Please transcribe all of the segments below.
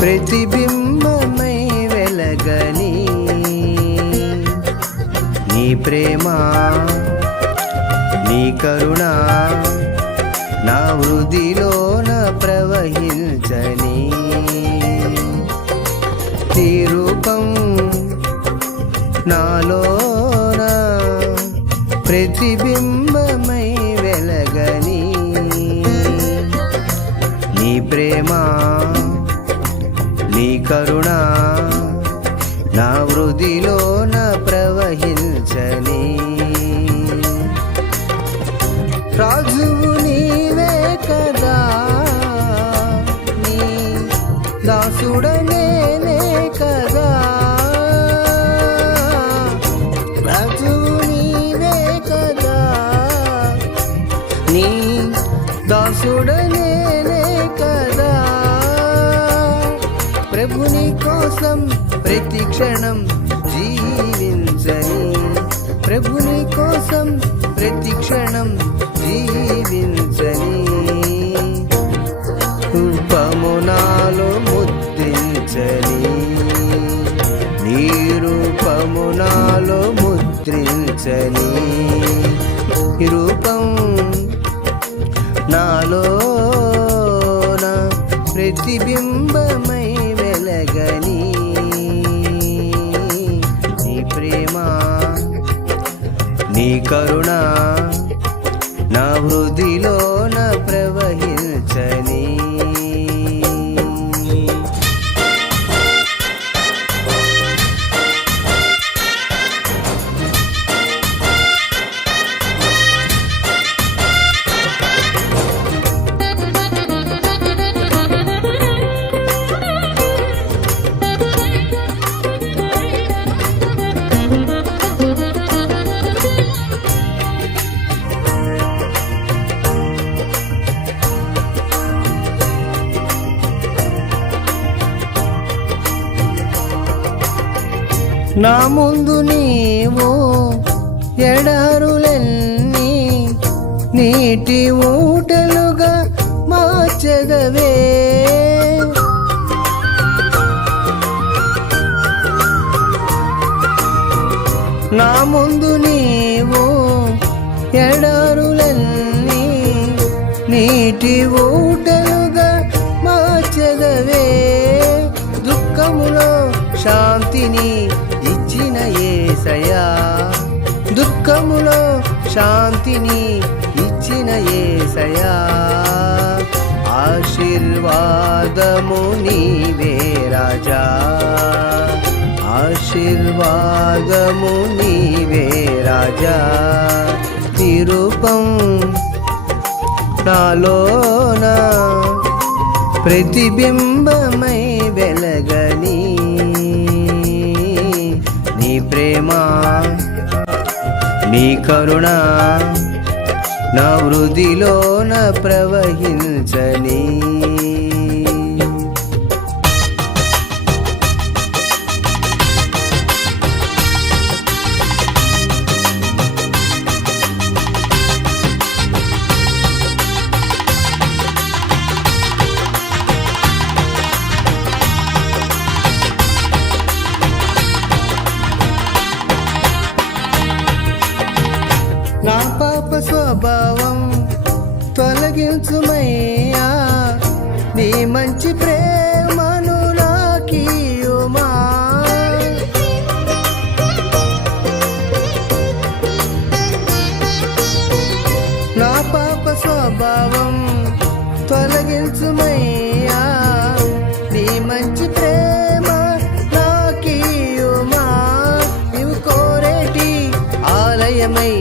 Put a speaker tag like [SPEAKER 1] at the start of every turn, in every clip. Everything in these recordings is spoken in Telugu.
[SPEAKER 1] ప్రతిబింబమై వెలగని? నీ ప్రేమ నీ కరుణ నా వృధిలోన ప్రవహించని. నీ రూపం నాలోన ప్రతిబింబ ప్రేమ? నీ కరుణ నా వృదిలోన ప్రవహించని. రాజువు నీవే కదా నీ దాసుడనే కదా. రాజువు నీవే కదా నీ దాసుడనే కోసం ప్రతి క్షణం జీవించని ప్రభుని కోసం ప్రతి క్షణం జీవించని రూపమునాలో ముద్రించని నీ రూపమునాలో ముద్రించని రూపం నాలోన ప్రతిబింబమై వెలగని నీ ప్రేమ నీ కరుణ నా వృద్ధిలో నా ప్రేమ నా ముందు నీవు ఎడారులన్నీ నీటి ఊటలుగా మార్చగవే నా ముందు నీవు ఎడారులన్నీ నీటి ఊటలుగా మార్చగవే దుఃఖములో శాంతిని ఏసయా దుఃఖములో శాంతిని ఇచ్చిన ఏసయా. ఆశీర్వాదము నీవే రాజా. ఆశీర్వాదము నీవే రాజా. నిరూపం నాలోన ప్రతిబింబమై వెలగనీ. ప్రేమ నీ కరుణ నా వృదిలోన ప్రవహించని. తొలగించుమయ్యా నీ మంచి ప్రేమను నాకీయుమా నా పాప స్వభావం తొలగించుమయ్యా నీ మంచి ప్రేమ నాకీయుమా నీవు కోరేటి ఆలయమై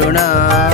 [SPEAKER 1] నీ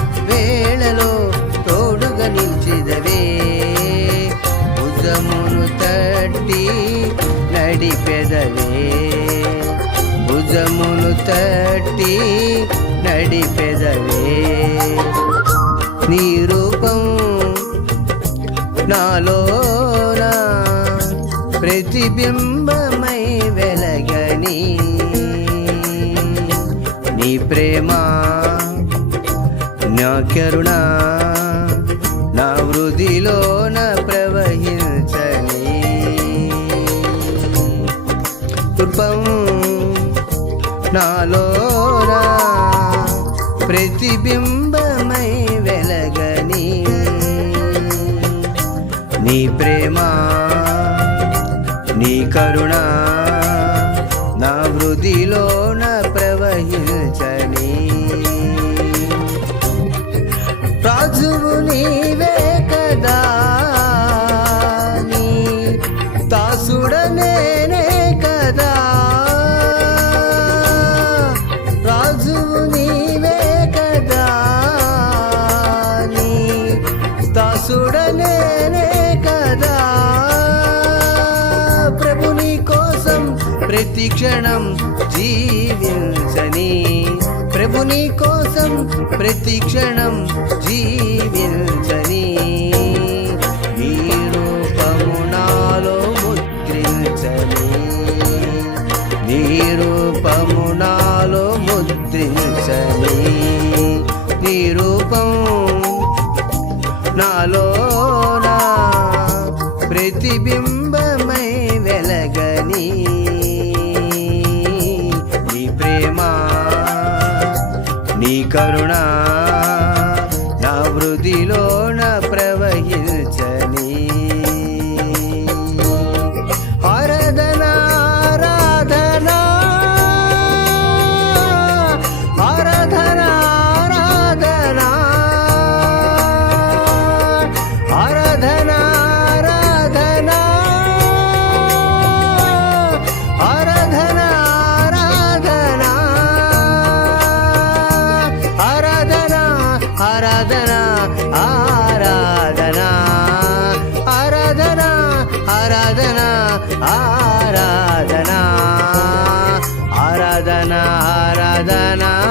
[SPEAKER 1] భుజమును తట్టి నడిపెదవే. నీ రూపం నాలోనా ప్రతిబింబమై వెలగని. నీ ప్రేమ నా కరుణ నా వృధిలోన నాలోనా ప్రతిబింబమై వెలగని నీ ప్రేమ నీ కరుణ నా వృధిలోన ప్రవహించని. రాజువు నీవే కదా నీ దాసుడనేనే క్షణం జీవించని ప్రభుని కోసం ప్రతి క్షణం జీవించని. ఈ రూపము నాలో ముద్రించని. నీ రూపము నాలో ముద్రించని. నీ రూపం నాలోనా ప్రతిబింబమై ो न प्रवहि Sadana